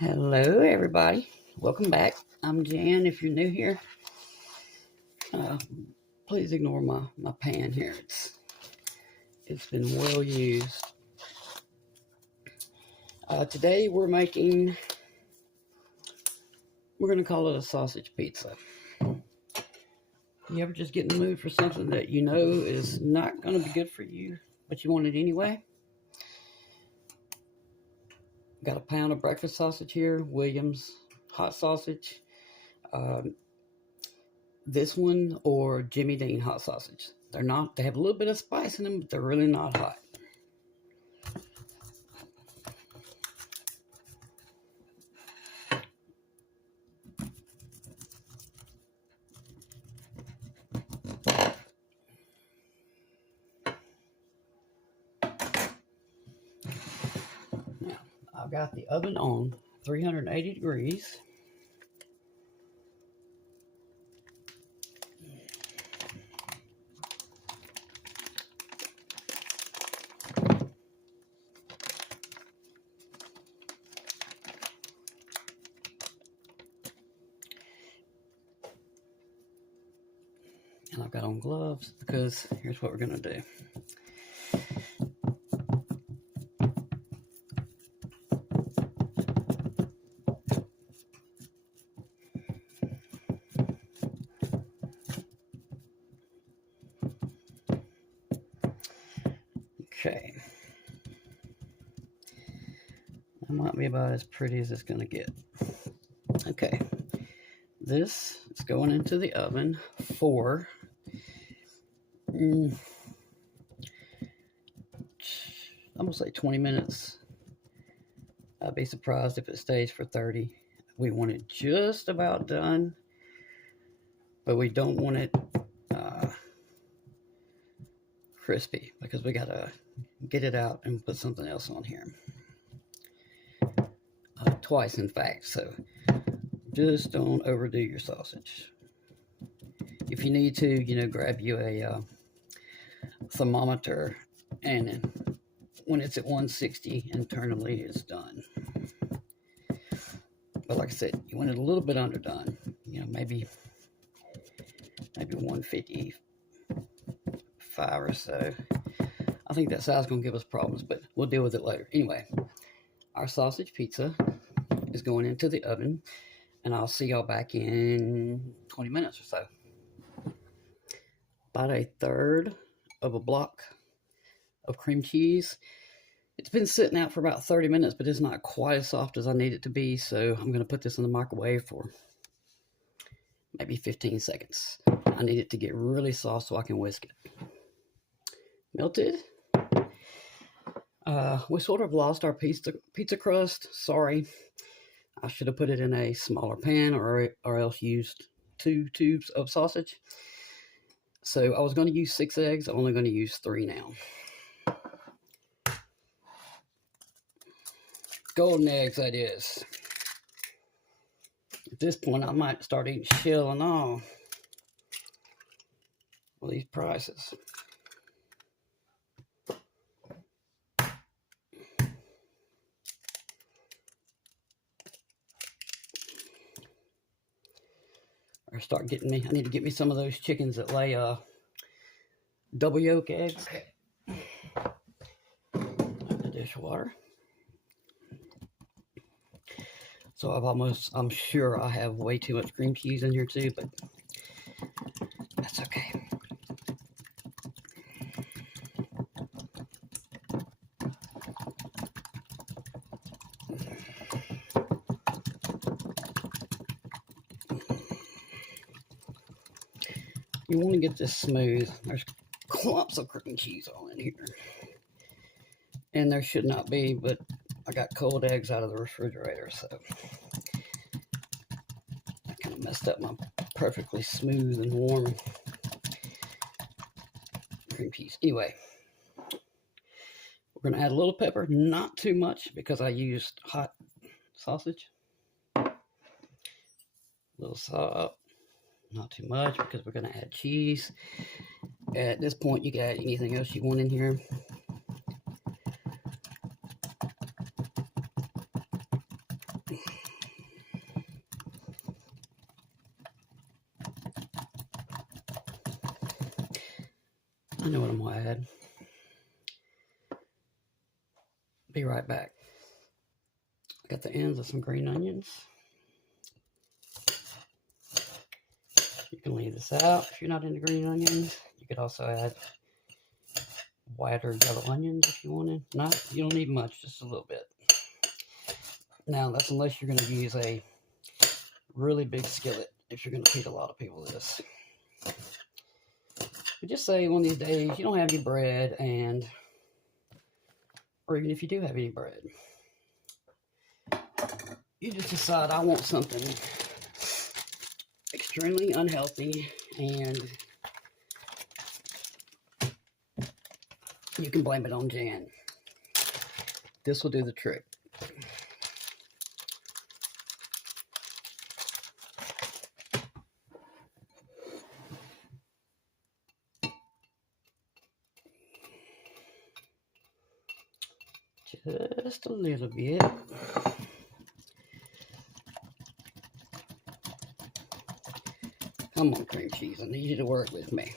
Hello, everybody. Welcome back. I'm Jan. If you're new here, uh, please ignore my pan here. It's been well used. Today we're going to call it a sausage pizza. You ever just get in the mood for something that you know is not going to be good for you, but you want it anyway? Got a pound of breakfast sausage here, Williams hot sausage. This one or Jimmy Dean hot sausage. They have a little bit of spice in them, but they're really not hot. Now, I've got the oven on 380 degrees. And I've got on gloves because here's what we're going to do. Okay. That might be about as pretty as it's going to get. Okay. This is going into the oven for I'm going to say 20 minutes. I'd be surprised if it stays for 30. We want it just about done, but we don't want it crispy because we got to get it out and put something else on here. Twice, in fact, so just don't overdo your sausage. If you need to, grab you a thermometer, and when it's at 160 internally, it's done. But like I said, you want it a little bit underdone, maybe 155 or so. I think that size is going to give us problems, but we'll deal with it later. Anyway, our sausage pizza is going into the oven, and I'll see y'all back in 20 minutes or so. About a third of a block of cream cheese. It's been sitting out for about 30 minutes, but it's not quite as soft as I need it to be, so I'm going to put this in the microwave for maybe 15 seconds. I need it to get really soft so I can whisk it. Melted. We sort of lost our pizza crust. Sorry. I should have put it in a smaller pan or else used 2 tubes of sausage. So I was going to use 6 eggs. I'm only going to use 3 now. Golden eggs, that is. At this point, I might start eating shell and all with these prices. Or I need to get me some of those chickens that lay double yolk eggs. Okay. The dishwater. So I'm sure I have way too much cream cheese in here too, but that's okay. You want to get this smooth. There's clumps of cream cheese all in here. And there should not be, but I got cold eggs out of the refrigerator, so I kind of messed up my perfectly smooth and warm cream cheese. Anyway, we're going to add a little pepper, not too much because I used hot sausage. A little salt. Not too much because we're going to add cheese. At this point, you can add anything else you want in here. I know what I'm gonna add. Be right back. Got the ends of some green onions. You can leave this out if you're not into green onions. You could also add white or yellow onions if you wanted. You don't need much, just a little bit. Now, that's unless you're going to use a really big skillet if you're going to feed a lot of people this. But just say one of these days you don't have any bread, or even if you do have any bread, you just decide, I want something extremely unhealthy, and you can blame it on Jan. This will do the trick. Just a little bit. Come on, cream cheese. I need you to work with me.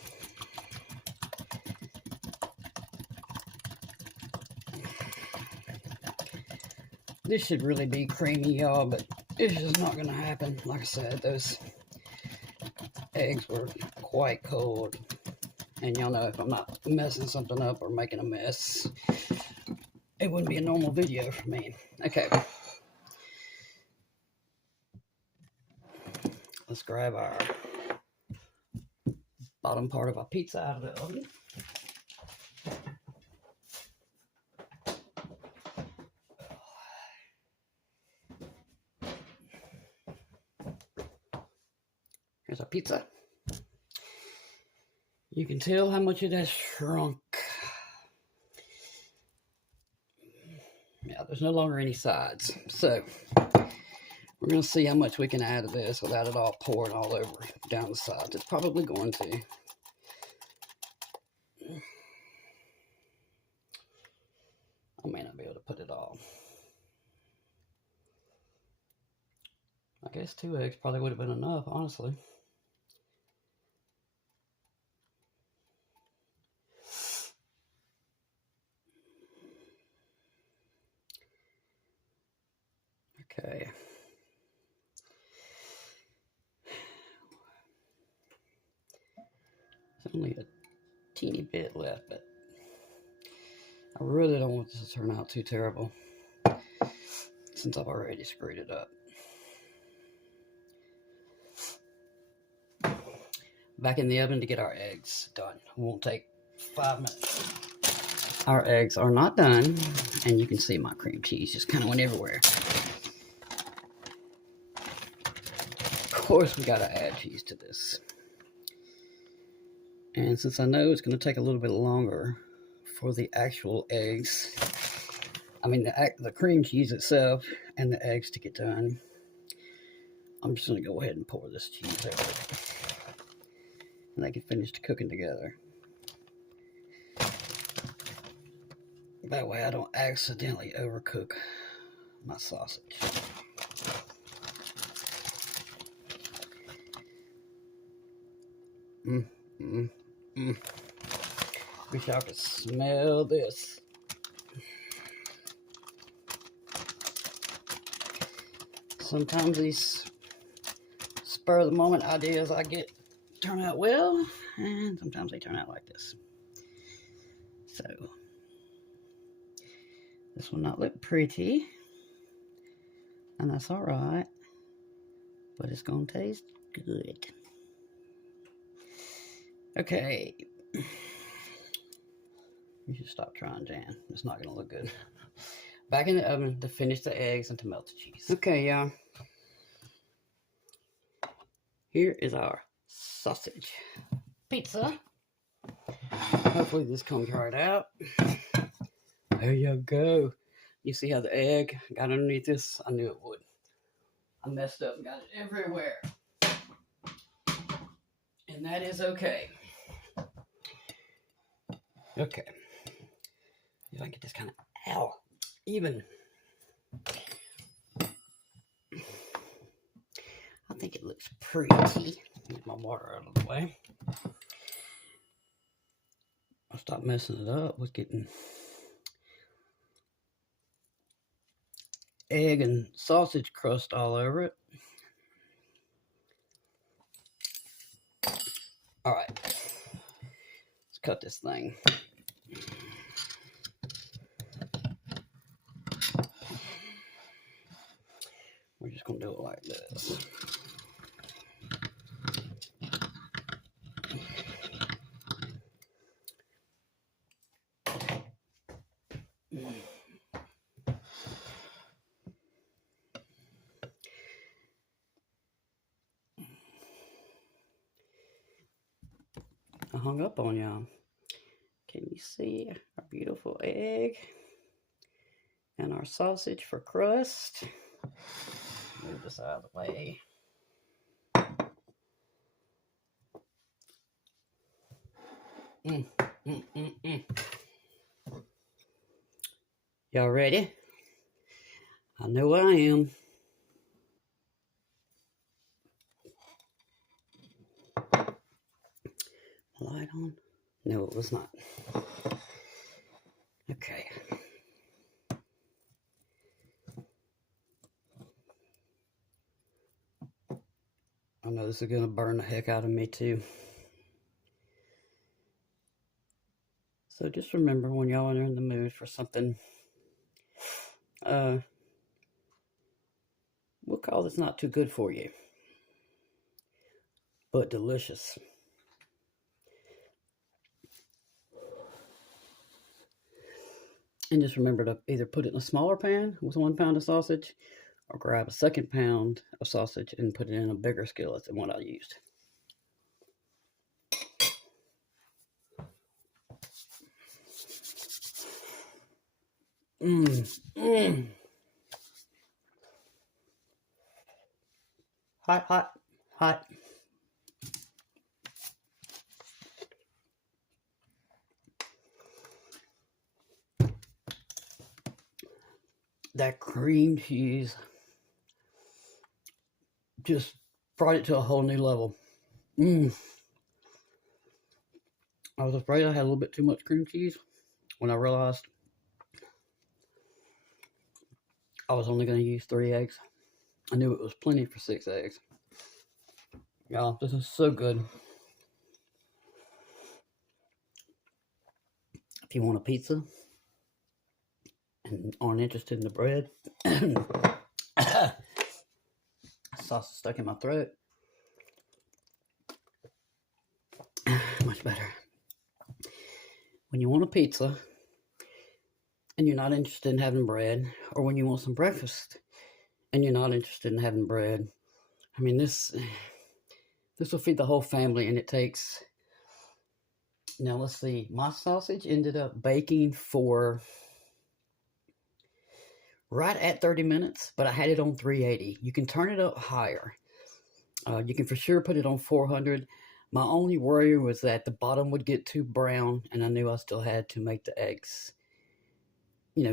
This should really be creamy, y'all, but it's just not going to happen. Like I said, those eggs were quite cold. And y'all know if I'm not messing something up or making a mess, it wouldn't be a normal video for me. Okay. Let's grab our bottom part of our pizza out of the oven. Here's our pizza. You can tell how much it has shrunk. Yeah, there's no longer any sides. So we're going to see how much we can add to this without it all pouring all over down the sides. It's probably going to. I may not be able to put it all. I guess 2 eggs probably would have been enough, honestly. Okay. There's only a teeny bit left, but I really don't want this to turn out too terrible since I've already screwed it up. Back in the oven to get our eggs done. It won't take 5 minutes. Our eggs are not done, and you can see my cream cheese just kind of went everywhere. Of course, we got to add cheese to this. And since I know it's going to take a little bit longer for the actual eggs, I mean the cream cheese itself and the eggs to get done, I'm just going to go ahead and pour this cheese over it. And they can finish cooking together. That way I don't accidentally overcook my sausage. Wish y'all could smell this. Sometimes these spur of the moment ideas I get turn out well, and sometimes they turn out like this. So this will not look pretty, and that's all right, but it's gonna taste good. Okay, you should stop trying, Jan. It's not gonna look good. Back in the oven to finish the eggs and to melt the cheese. Okay, y'all. Here is our sausage pizza. Hopefully this comes right out. There you go. You see how the egg got underneath this? I knew it would. I messed up and got it everywhere. And that is okay. Okay. If I can get this kind of even. I think it looks pretty. Get my water out of the way. stop messing it up with getting egg and sausage crust all over it. All right, let's cut this thing. We're just gonna do it like this. I hung up on y'all. Can you see our beautiful egg and our sausage for crust? Move this out of the way. Y'all ready? I know I am. Light on? No, it was not. Okay. I know this is going to burn the heck out of me too. So just remember when y'all are in the mood for something, we'll call this not too good for you, but delicious. And just remember to either put it in a smaller pan with 1 pound of sausage, or grab a 2nd pound of sausage and put it in a bigger skillet than what I used. Hot, hot, hot. That cream cheese just brought it to a whole new level. I was afraid I had a little bit too much cream cheese when I realized I was only going to use 3 eggs. I knew it was plenty for 6 eggs. Y'all, this is so good. If you want a pizza and aren't interested in the bread, sauce is stuck in my throat. Much better. When you want a pizza and you're not interested in having bread, or when you want some breakfast and you're not interested in having bread, I mean, this will feed the whole family, and it takes, now let's see, my sausage ended up baking for right at 30 minutes, but I had it on 380. You can turn it up higher. You can for sure put it on 400. My only worry was that the bottom would get too brown, and I knew I still had to make the eggs,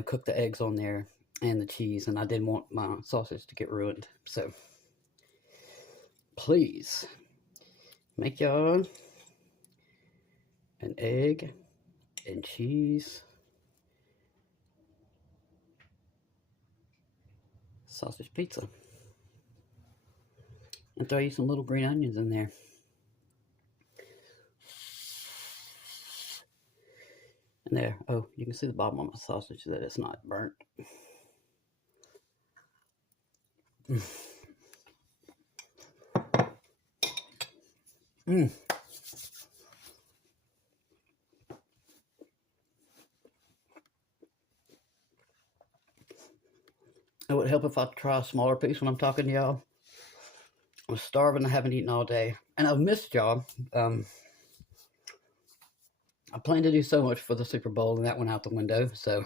cook the eggs on there and the cheese, and I didn't want my sausage to get ruined. So please make y'all an egg and cheese sausage pizza, and throw you some little green onions in there. And there, oh, you can see the bottom of my sausage that it's not burnt. It would help if I try a smaller piece when I'm talking to y'all. I was starving. I haven't eaten all day, and I've missed y'all. I planned to do so much for the Super Bowl, and that went out the window. So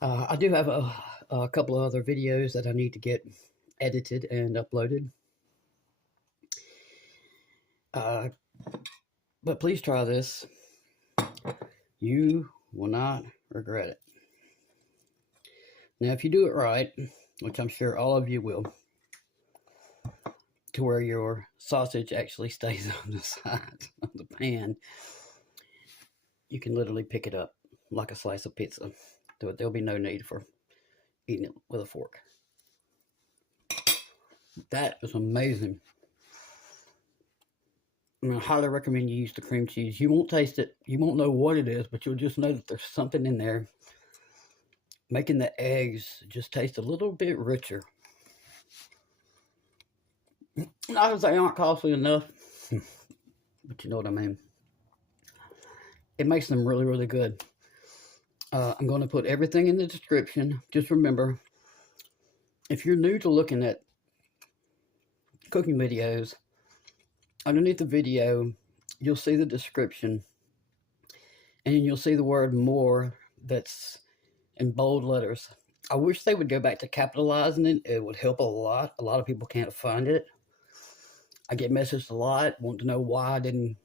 I do have a couple of other videos that I need to get edited and uploaded. But please try this. You will not regret it. Now, if you do it right, which I'm sure all of you will, to where your sausage actually stays on the side of the pan, you can literally pick it up like a slice of pizza. There'll be no need for eating it with a fork. That is amazing. I highly recommend you use the cream cheese. You won't taste it. You won't know what it is, but you'll just know that there's something in there making the eggs just taste a little bit richer. Not that they aren't costly enough, but you know what I mean. It makes them really, really good. I'm going to put everything in the description. Just remember, if you're new to looking at cooking videos, underneath the video, you'll see the description, and you'll see the word more that's in bold letters. I wish they would go back to capitalizing it. It would help a lot. A lot of people can't find it. I get messaged a lot, want to know why I didn't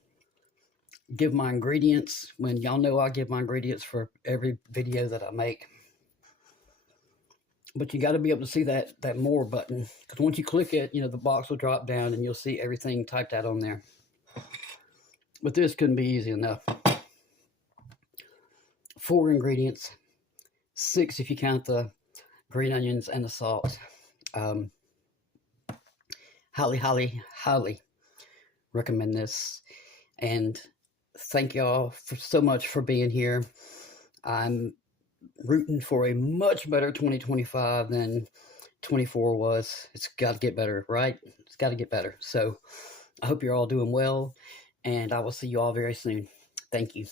give my ingredients, when y'all know I give my ingredients for every video that I make. But you got to be able to see that more button, because once you click it, the box will drop down and you'll see everything typed out on there. But this couldn't be easy enough. 4 ingredients, 6 if you count the green onions and the salt. Highly, highly, highly recommend this. And thank y'all so much for being here. I'm rooting for a much better 2025 than 24 was. It's got to get better, right? It's got to get better. So I hope you're all doing well, and I will see you all very soon. Thank you.